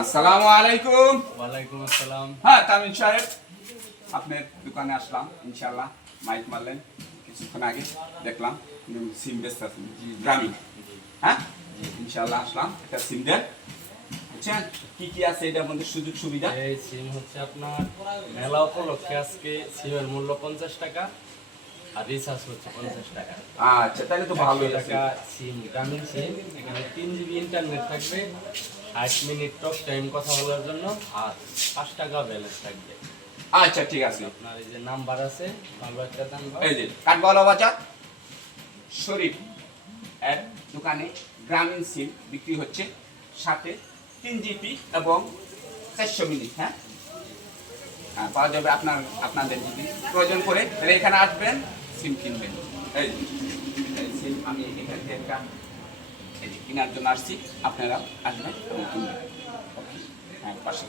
আসসালামু আলাইকুম। ওয়ালাইকুম আসসালাম। হ্যাঁ তামিম সাহেব আপনার দোকানে আসলাম ইনশাআল্লাহ মাইক মারলেন কিছুক্ষণ আগে দেখলাম সিম বেস্ট আছেন গ্রামীণ। হ্যাঁ? ইনশাআল্লাহ আসলাম একটা সিম দেন। বুঝছেন? কি কি আছে এটার মধ্যে সুযোগ সুবিধা? এই সিম হচ্ছে আপনার মেলা উপলক্ষে আজকে সিমের মূল্য পঞ্চাশ টাকা আর রিচার্জ হচ্ছে পঞ্চাশ টাকা। আচ্ছা তাহলে তো ভালো টাকা সিম। গ্রামীণ সিম এখানে তিন জিবি ইন্টারনেট থাকবে আট মিনিট টক টাইম কথা বলার জন্য আর পাঁচ টাকা ব্যালেন্স থাকবে। আচ্ছা ঠিক আছে। আপনার এই যে নাম্বার আছে ভালো একটা নাম্বার এই যে কাঠগোলা বাজার শরীফ এর দোকানে গ্রামীণ সিম বিক্রি হচ্ছে সাথে তিন জিবি এবং চারশো মিনিট হ্যাঁ? হ্যাঁ পাওয়া যাবে আপনার আপনাদের যদি প্রয়োজন করে তাহলে এখানে আসবেন সিম কিনবেন। এই এই সিম আমি এখান থেকে যে কেনার জন্য আসছি আপনারা আসবেন এবং কিনবেন। হ্যাঁ পাশে।